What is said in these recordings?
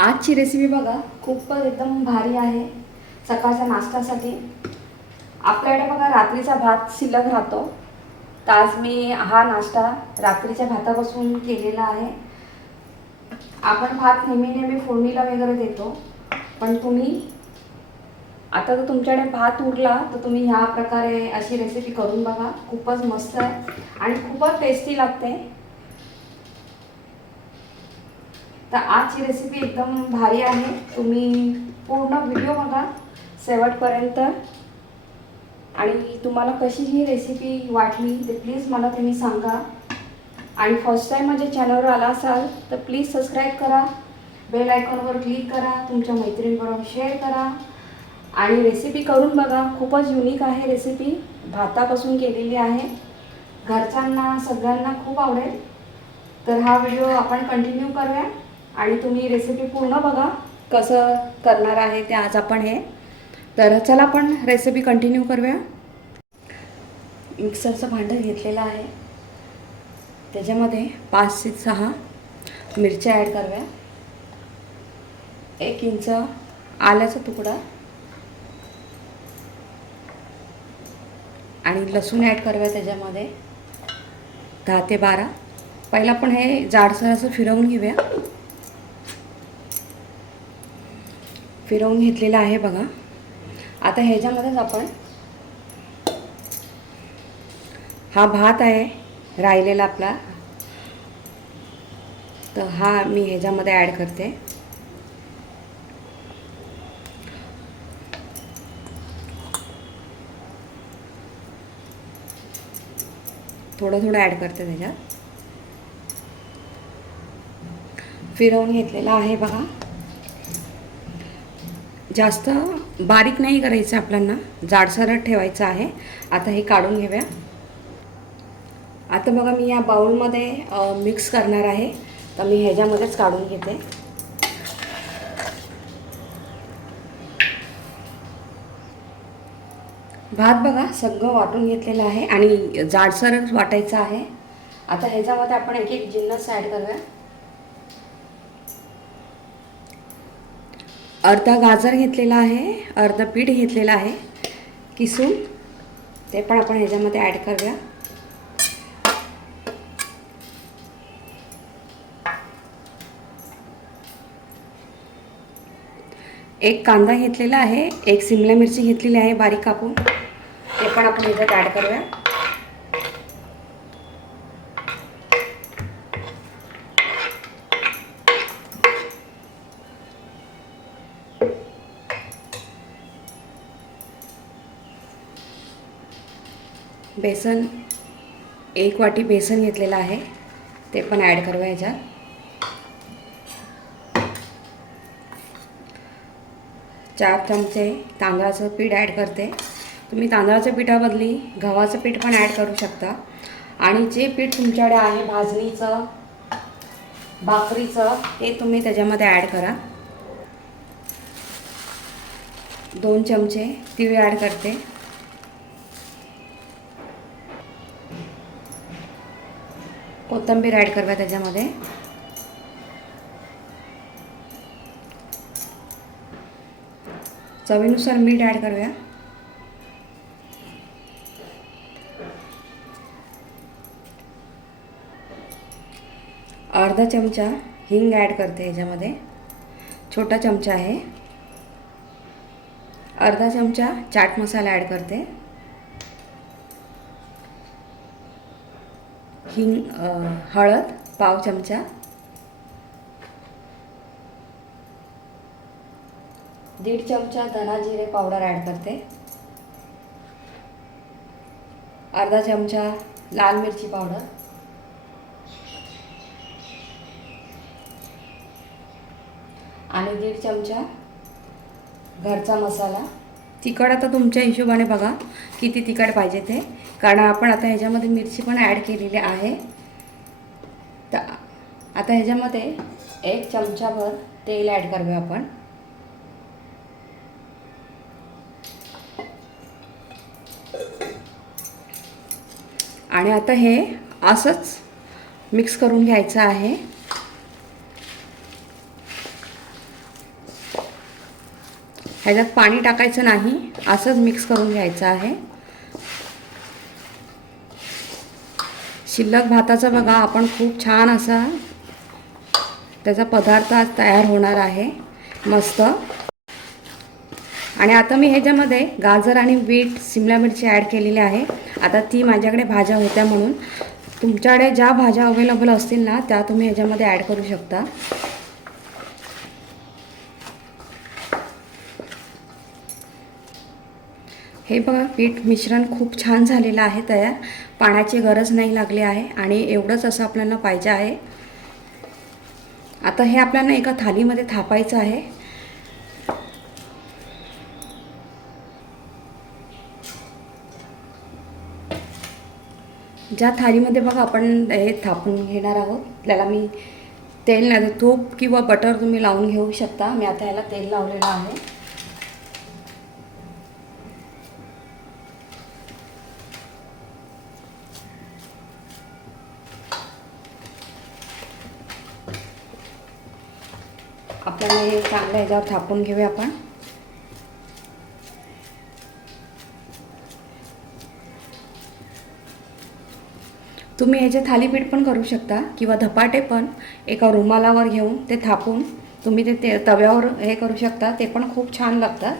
आजची रेसिपी बघा खूपच एकदम भारी आहे. सकाळच्या नाश्त्यासाठी. आपल्याकडे बघा रात्रीचा भात शिल्लक राहतो. तर आज मी हा नाश्ता रात्रीच्या भातापासून केलेला आहे. आपण भात नेहमी नेहमी फोडणीला वगैरे देतो. पण तुम्ही आता जर तुमच्याकडे भात उरला तर तुम्ही ह्या प्रकारे अशी रेसिपी करून बघा. खूपच मस्त आहे. आणि खूपच टेस्टी लागते. तर आजची रेसिपी एकदम भारी आहे. तुम्ही पूर्ण व्हिडिओ बघा शेवटपर्यंत. आणि तुम्हाला कशी ही रेसिपी वाटली ते प्लीज मला तुम्ही सांगा. आणि फर्स्ट टाईम माझ्या चॅनलवर आला असाल तर प्लीज सबस्क्राईब करा. बेल आयकॉनवर क्लिक करा. तुमच्या मैत्रिणीबरोबर शेअर करा. आणि रेसिपी करून बघा. खूपच युनिक आहे रेसिपी भातापासून केलेली आहे. घरच्यांना सगळ्यांना खूप आवडेल. तर हा व्हिडिओ आपण कंटिन्यू करूया. आणि तुम्ही रेसिपी पूर्ण बघा कसं करणार आहे ते आज आपण हे. तर चला आपण रेसिपी कंटिन्यू करूया. मिक्सरचं भांडं घेतलेलं आहे. त्याच्यामध्ये पाच ते सहा मिरच्या ॲड करूया. एक इंच आल्याचा तुकडा. आणि लसूण ॲड करूया त्याच्यामध्ये. दहा ते बारा. पहिला आपण हे जाडसर असं फिरवून घेऊया. फिरवून घेतलेलं आहे बघा. आता ह्याच्यामध्येच आपण हा भात आहे राहिलेला आपला. तर हा मी ह्याच्यामध्ये ॲड करते. थोडं थोडं ॲड करते त्याच्यात. फिरवून घेतलेला आहे बघा. जास्त बारीक नाही करायचं आपल्याला. जाडसरट ठेवायचं आहे. आता हे काढून घेऊया. आता बघा मी या बाउलमध्ये मिक्स करणार आहे. तर मी ह्याच्यामध्येच काढून घेते. भात बघा सगळं वाटून घेतलेलं आहे आणि जाडसरच वाटायचं आहे. आता ह्याच्यामध्ये आपण एक एक जिन्नस ॲड करूया. अर्धा गाजर घेतलेला आहे अर्धा पीठ घेतलेलं आहे किसून ते पण आपण ह्याच्यामध्ये ॲड करूया. एक कांदा घेतलेला आहे एक सिमला मिरची घेतलेली आहे बारीक कापून ते पण आपण ह्याच्यात ॲड करूया. बेसन एक वाटी बेसन घेतलेलं आहे. ते पण ॲड करूया ह्याच्यात. चार चमचे तांदळाचं पीठ ॲड करते. तुम्ही तांदळाच्या पिठाबदली गव्हाचं पीठ पण ॲड करू शकता. आणि जे पीठ तुमच्याकडे आहे भाजणीचं भाकरीचं ते तुम्ही त्याच्यामध्ये ॲड करा. दोन चमचे तीळ ॲड करते. कोथंबीर ॲड करूया त्याच्यामध्ये. चवीनुसार मीठ ॲड करूया. अर्धा चमचा हिंग ॲड करते ह्याच्यामध्ये छोटा चमचा आहे. अर्धा चमचा चाट मसाला ॲड करते. हिंग हळद पाव चमचा. दीड चमचा धना जिरे पावडर ॲड करते. अर्धा चमचा लाल मिरची पावडर. आणि दीड चमचा घरचा मसाला. तिखट आता तुमच्या हिशोबाने बघा किती तिखट पाहिजे ते. कारण आपण आता ह्याच्यामध्ये मिरची पण ॲड केलेली आहे. तर आता ह्याच्यामध्ये एक चमचाभर तेल ॲड करूया आपण. आणि आता हे असंच मिक्स करून घ्यायचं आहे. ह्याच्यात पाणी टाकायचं नाही असंच मिक्स करून घ्यायचं आहे. शिल्लक भाताचा बघा आपण खूप छान असा त्याचा पदार्थ आज तयार होणार आहे मस्त. आणि आता मी ह्याच्यामध्ये गाजर आणि बीट सिमला मिरची ॲड केलेली आहे. आता ती माझ्याकडे भाज्या होत्या म्हणून. तुमच्याकडे ज्या भाज्या अवेलेबल असतील ना त्या तुम्ही ह्याच्यामध्ये ॲड करू शकता. हे बघा पीठ मिश्रण खूप छान झालेलं आहे तयार. पाण्याची गरज नाही लागली आहे आणि एवढंच असं आपल्याला पाहिजे आहे. आता हे आपल्याला एका थालीमध्ये थापायचं आहे. ज्या थालीमध्ये बघा आपण हे थापून घेणार आहोत त्याला मी तेल नाही तूप किंवा बटर तुम्ही लावून घेऊ शकता. मी आता ह्याला तेल लावलेलं आहे आपल्याला हे चांगलं ह्याच्यावर थापून घेऊया आपण. तुम्ही ह्याचे थालीपीठ पण करू शकता किंवा धपाटे पण एका रुमालावर घेऊन ते थापून तुम्ही ते ते तव्यावर हे करू शकता. ते पण खूप छान लागतात.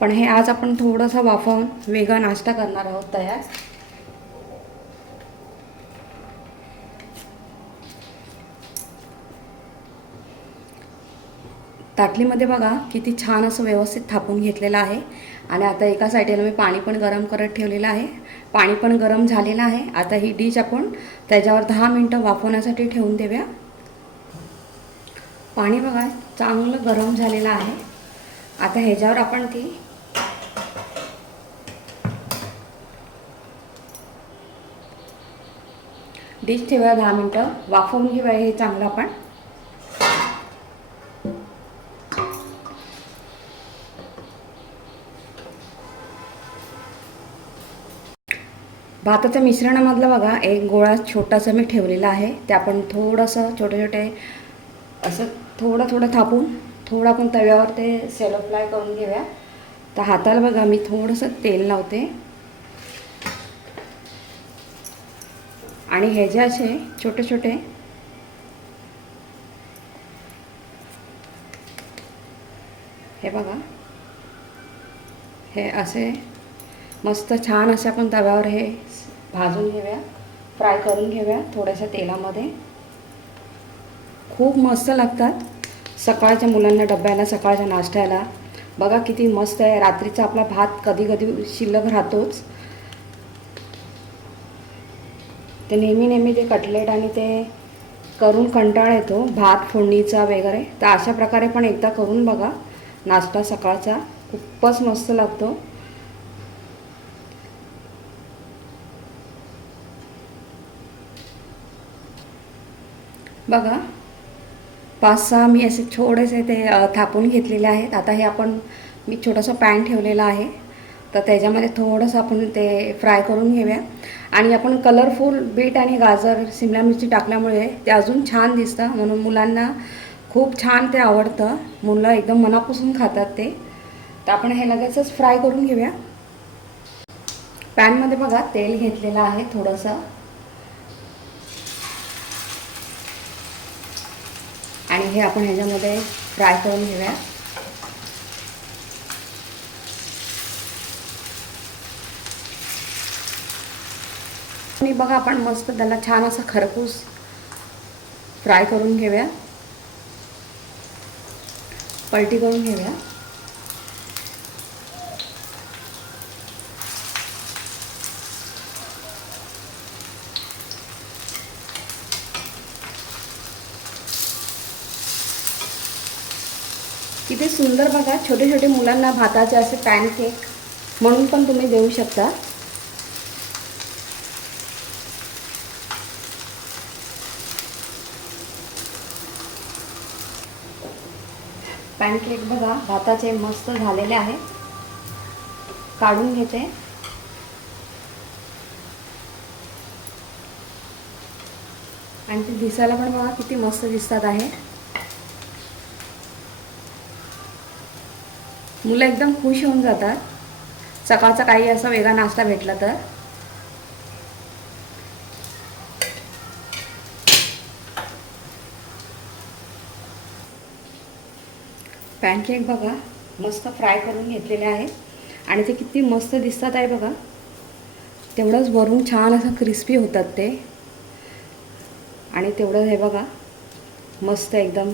पण हे आज आपण थोडंसं वाफवून वेगळा नाश्ता करणार आहोत तयार. ताटलीमध्ये बघा किती छान असं व्यवस्थित थापून घेतलेलं आहे. आणि आता एका साईडला मी पाणी पण गरम करत ठेवलेलं आहे. पाणी पण गरम झालेलं आहे. आता ही डिश आपण त्याच्यावर दहा मिनटं वाफवण्यासाठी ठेवून देऊया. पाणी बघा चांगलं गरम झालेलं आहे. आता ह्याच्यावर आपण ती डिश ठेवूया दहा मिनटं. वाफवून घेऊया हे चांगलं आपण. भाताच्या मिश्रणामधलं बघा एक गोळा छोटासा मी ठेवलेला आहे. ते आपण थोडंसं छोटे छोटे असं थोडं थोडं थापून थोडं आपण तव्यावर ते सेलो फ्राय करून घेऊया. तर हाताला बघा मी थोडंसं तेल लावते. आणि हे जे असे छोटे छोटे हे बघा. हे असे मस्त छान असे आपण तव्यावर हे भाजून घेऊया. फ्राय करून घेऊया थोड्याशा तेलामध्ये. खूप मस्त लागतात. सकाळच्या मुलांना डब्याला सकाळच्या नाश्त्याला. बघा किती मस्त आहे. रात्रीचा आपला भात कधी कधी शिल्लक राहतोच. ते नेहमी नेहमी ते कटलेट आणि ते करून कंटाळा येतो भात फोडणीचा वगैरे तर अशा प्रकारे पण एकदा करून बघा. नाश्ता सकाळचा खूपच मस्त लागतो. बघा पाच सहा मी असे थोडेसे ते थापून घेतलेले आहेत. आता हे आपण मी छोटंसं पॅन ठेवलेलं आहे. तर त्याच्यामध्ये थोडंसं आपण ते फ्राय करून घेऊया. आणि आपण कलरफुल बीट आणि गाजर सिमला मिरची टाकल्यामुळे ते अजून छान दिसतं. म्हणून मुलांना खूप छान ते आवडतं. मुलं एकदम मनापासून खातात ते. तर आपण हे लगेचच फ्राय करून घेऊया. पॅनमध्ये बघा तेल घेतलेलं आहे थोडंसं. आणि हे आपण ह्याच्यामध्ये फ्राय करून घेऊया. आणि बघा आपण मस्त त्याला छान असं खरपूस फ्राय करून घेऊया. पलटी करून घेऊया. किती सुंदर बघा छोटे छोटे मुलांना भाताचे असे पॅनकेक म्हणून पण तुम्ही देऊ शकता. पॅनकेक बघा भाताचे मस्त झालेले आहे. काढून घेते. आणि ते दिसायला पण बघा किती मस्त दिसतात आहे. मुलं एकदम खुश होऊन जातात. सकाळचा काही असा वेगळा नाश्ता भेटला तर. पॅनकेक बघा मस्त फ्राय करून घेतलेले आहे. आणि ते किती मस्त दिसतात आहे बघा. तेवढंच वरून छान असं क्रिस्पी होतात ते. आणि तेवढं हे बघा मस्त एकदम.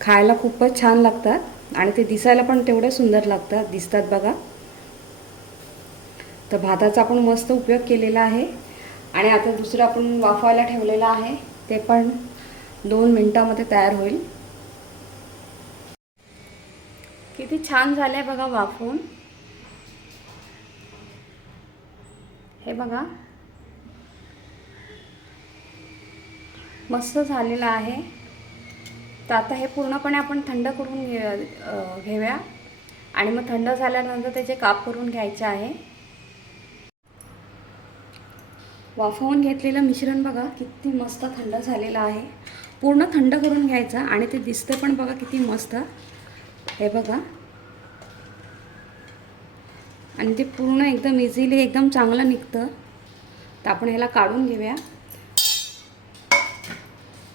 खायला खूपच छान लागतात. आणि ते दिसायला पण तेवढे सुंदर लागतात दिसतात बघा. तर भाताचा आपण मस्त उपयोग केलेला आहे. आणि आता दुसरं आपण वाफवायला ठेवलेलं आहे. ते पण दोन मिनटामध्ये तयार होईल. किती छान झालं आहे बघा वाफवून. हे बघा. मस्त झालेलं आहे. तर आता हे पूर्णपणे आपण थंड करून घे घेऊया. आणि मग थंड झाल्यानंतर त्याचे काप करून घ्यायचे आहे वाफवून घेतलेलं मिश्रण बघा किती मस्त थंड झालेलं आहे. पूर्ण थंड करून घ्यायचं आणि ते दिसतं पण बघा किती मस्त. हे बघा. आणि ते पूर्ण एकदम इझिली एकदम चांगलं निघतं. तर आपण ह्याला काढून घेऊया.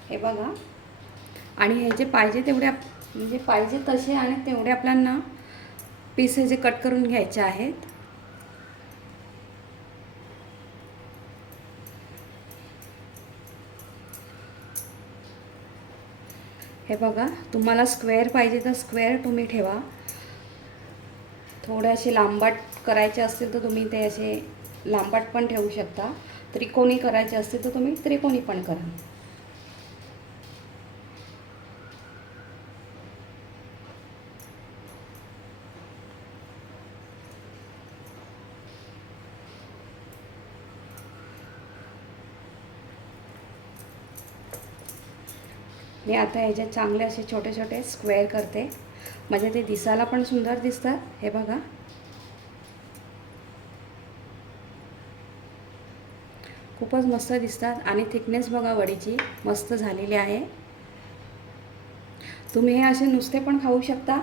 हे बघा. आणि हे जे पाहिजे तेवढे आप- म्हणजे पाहिजे तसे आणि तेवढे आपल्याला पीस जे कट करून घ्यायचे आहेत. हे बघा तुम्हाला स्क्वेअर पाहिजे तर स्क्वेअर तुम्ही ठेवा. थोडे असे लांबट करायचे असतील तर तुम्ही ते असे लांबट पण ठेवू शकता. त्रिकोणी करायचे असतील तर तुम्ही त्रिकोणी पण करा. मी आता ह्याच्यात चांगले असे छोटे छोटे स्क्वेअर करते. म्हणजे ते दिसायला पण सुंदर दिसतात. हे बघा. खूपच मस्त दिसतात. आणि थिकनेस बघा वडीची. मस्त झालेली आहे. तुम्ही हे असे नुसते पण खाऊ शकता.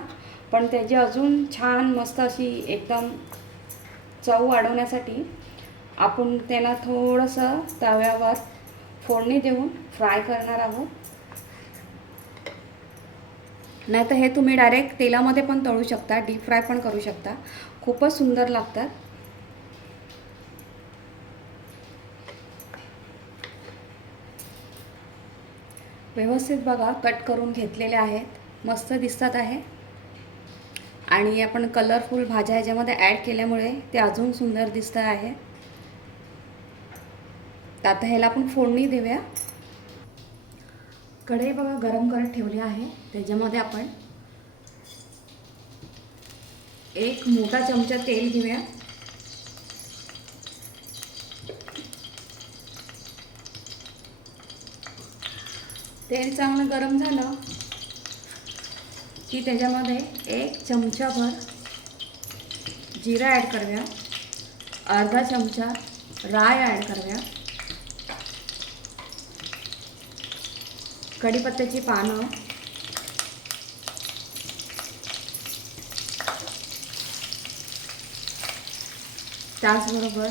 पण त्याची अजून छान मस्त अशी एकदम चव वाढवण्यासाठी आपण त्याला थोडंसं तव्यावर फोडणी देऊन फ्राय करणार आहोत. नाही तर हे तुम्ही डायरेक्ट तेलामध्ये पण तळू शकता डीप फ्राय पण करू शकता. खूपच सुंदर लागतात. व्यवस्थित बघा कट करून घेतलेले आहेत. मस्त दिसतात आहे. आणि आपण कलरफुल भाज्या ह्याच्यामध्ये ॲड केल्यामुळे ते अजून सुंदर दिसतं आहे. आता ह्याला आपण फोडणी देऊया. कढई बघा गरम करत ठेवली आहे. त्याच्यामध्ये आपण एक मोठा चमचा तेल घेऊया. तेल चांगलं गरम झालं की त्याच्यामध्ये एक चमचाभर जिरा ॲड करूया. अर्धा चमचा राय ॲड करूया. कढीपत्त्याची पानं. त्याचबरोबर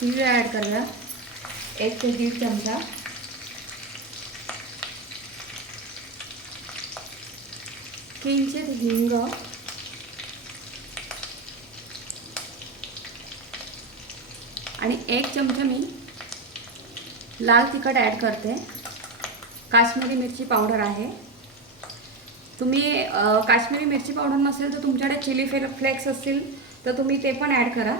तीळ ॲड करूया. एक ते दीड चमचा. किंचित हिंग. आणि एक चमचा मी लाल तिखट ॲड करते. काश्मीरी मिरची पावडर आहे. तुम्ही काश्मीरी मिरची पावडर नसेल तर तुमच्याकडे चिली फ्ले फ्लेक्स असतील तर तुम्ही ते पण ॲड करा.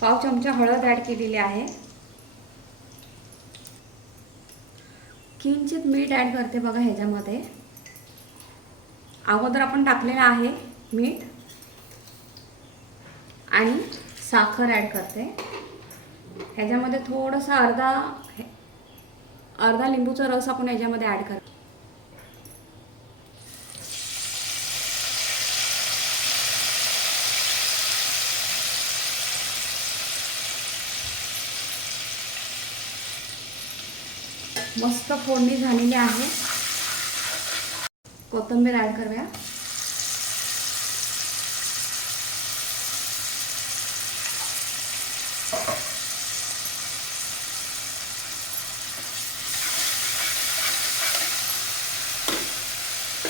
पाव चमचा हळद ॲड केलेली आहे. किंचित मीठ ॲड करते बघा ह्याच्यामध्ये. अगोदर आपण टाकलेलं आहे मीठ. आणि साखर ॲड करते. ह्याच्यामध्ये थोडंसं अर्धा अर्धा लिंबूचा रस आपण ह्याच्यामध्ये ॲड कर मस्त फोडणी झालेली आहे. कोथिंबीर ॲड करूया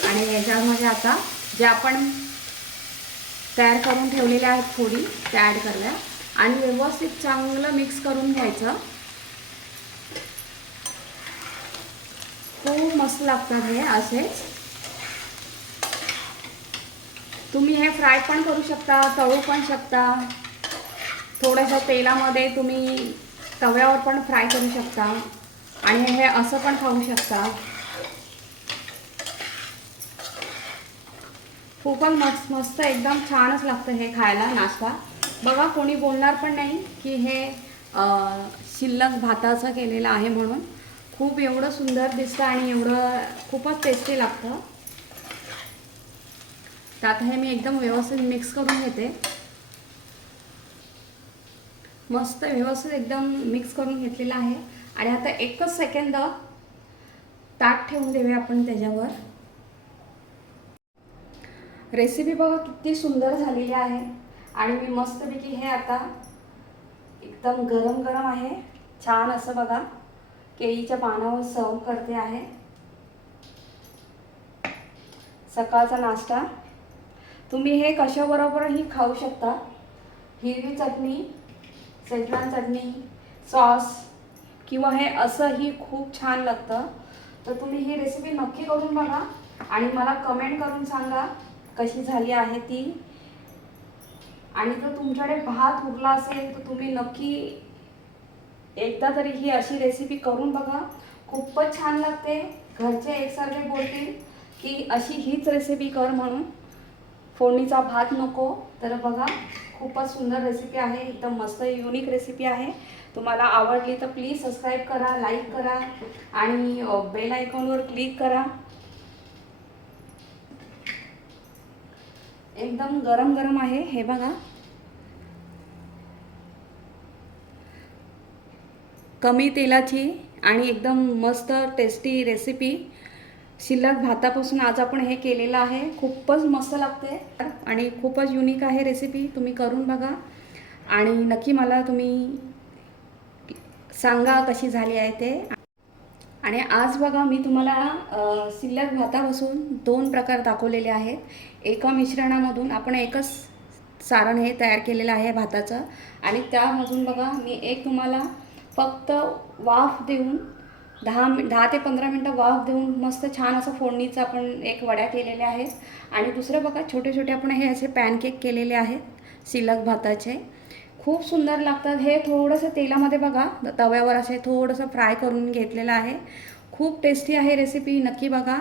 आणि याच्यामध्ये आता जे आपण तयार करून ठेवलेल्या आहेत फोडी त्या ॲड करूया. आणि व्यवस्थित चांगलं मिक्स करून घ्यायचं. खूप मस्त लागतात हे असेच. तुम्ही हे फ्राय पण करू शकता तळू पण शकता. थोडंसं तेलामध्ये तुम्ही तव्यावर पण फ्राय करू शकता. आणि हे असं पण खाऊ शकता. खूपच मस्त मस्त एकदम छानच लागतं हे खायला नाश्ता. बघा कोणी बोलणार पण नाही की हे शिल्लक भाताचं केलेलं आहे म्हणून. खूप एवढं सुंदर दिसतं आणि एवढं खूपच टेस्टी लागतं. त्यात हे मी एकदम व्यवस्थित मिक्स करून घेते. मस्त व्यवस्थित एकदम मिक्स करून घेतलेलं आहे. आणि आता एकच सेकंद ताट ठेवून देऊया आपण त्याच्यावर. रेसिपी बघा किती सुंदर झालेली आहे. आणि मी मस्तपैकी हे आता एकदम गरम गरम आहे. छान असं बघा केळीच्या पानावर सर्व करते आहे. सकाळचा नाश्ता. तुम्ही हे कशाबरोबरही खाऊ शकता. हिरवी चटणी सेजवान चटणी सॉस किंवा हे असंही खूप छान लागतं. तर तुम्ही ही रेसिपी नक्की करून बघा आणि मला कमेंट करून सांगा. कशी झाली आहे ती? आणि जर तुमच्याकडे भात उरला असेल तर तुम्ही नक्की एकदा तरी ही अशी रेसिपी करून बघा. खूपच छान लागते. घरचे एकसारखे बोलतील की अशी हीच रेसिपी कर म्हणून. फोडणीचा भात नको. तर बघा खूपच सुंदर रेसिपी आहे. एकदम मस्त युनिक रेसिपी आहे. तुम्हाला आवडली तर प्लीज सबस्क्राईब करा लाईक करा आणि बेल आयकॉनवर क्लिक करा. एकदम गरम गरम आहे. हे बघा. कमी तेलाची आणि एकदम मस्त टेस्टी रेसिपी शिल्लक भातापासून आज आपण हे केलेलं आहे. खूपच मस्त लागते. आणि खूपच युनिक आहे रेसिपी तुम्ही करून बघा. आणि नक्की मला तुम्ही सांगा कशी झाली आहे ते. आणि आज बघा मी तुम्हाला सिल्लक शिल्लक भातापासून दोन प्रकार दाखवलेले आहेत. एका मिश्रणामधून आपण एकच सारण हे तयार केलेलं आहे भाताचं. आणि त्यामधून बघा मी एक तुम्हाला फक्त वाफ देऊन दहा मि दहा ते पंधरा मिनटं वाफ देऊन मस्त छान असं फोडणीचं आपण एक वड्या केलेल्या आहेत. आणि दुसरं बघा छोटे छोटे आपण हे असे पॅनकेक केलेले आहेत शिल्लक भाताचे. खूप सुंदर लागतात. हे थोडंसं तेलामध्ये बघा. तव्यावर असे थोडंसं फ्राय करून घेतलेलं आहे. खूप टेस्टी आहे रेसिपी नक्की बघा.